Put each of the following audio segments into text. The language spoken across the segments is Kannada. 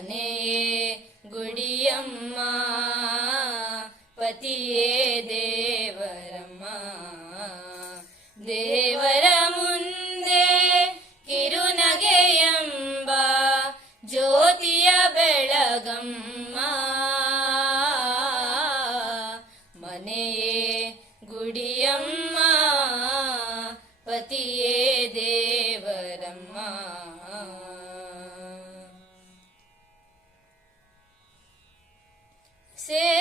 ಮನೆಯೇ ಗುಡಿಯಮ್ಮ ಪತಿಯೇ ದೇವರಮ್ಮ. ದೇವರ ಮುಂದೆ ಕಿರುನಗೆಯಂಬ ಜ್ಯೋತಿಯ ಬೆಳಗಮ್ಮ. ಮನೆಯೇ ಗುಡಿಯಮ್ಮ ಪತಿಯೇ ದೇವರಮ್ಮ. Say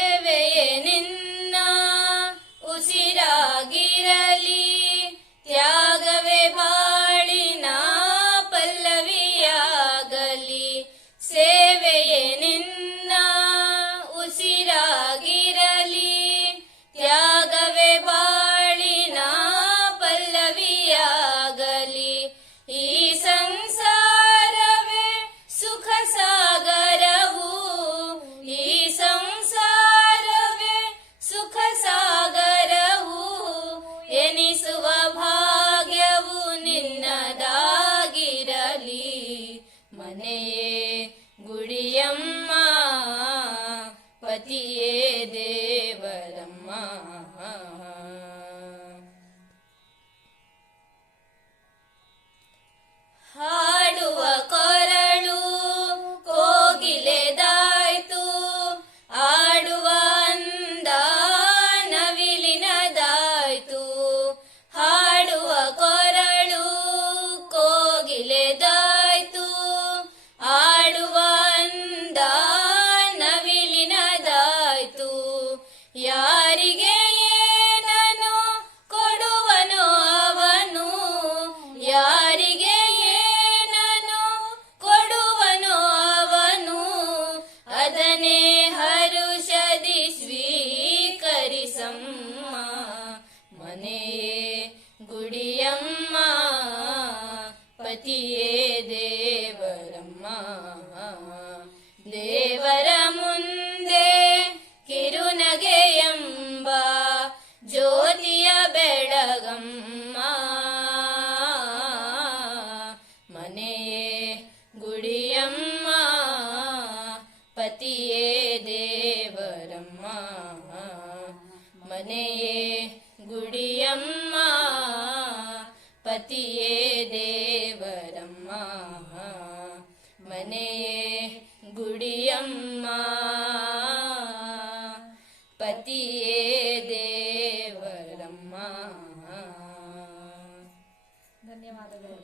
मने गुडियम्। ಮನೆಯೇ ಗುಡಿಯಮ್ಮ ಪತಿಯೇ ದೇವರಮ್ಮ. ದೇವರ ಮುಂದೆ ಕಿರುನಗೆಯಂಬ ಜ್ಯೋತಿಯ ಬೆಳಗಮ್ಮ. ಮನೆಯೇ ಗುಡಿಯಮ್ಮ ಪತಿಯೇ ದೇವರಮ್ಮ. ಮನೆಯೇ ಗುಡಿಯಮ್ಮ ಪತಿಯೇ ದೇವರಮ್ಮ ಮನೆಯೇ ಗುಡಿಯಮ್ಮ ಪತಿಯೇ ದೇವರಮ್ಮ ಧನ್ಯವಾದಗಳು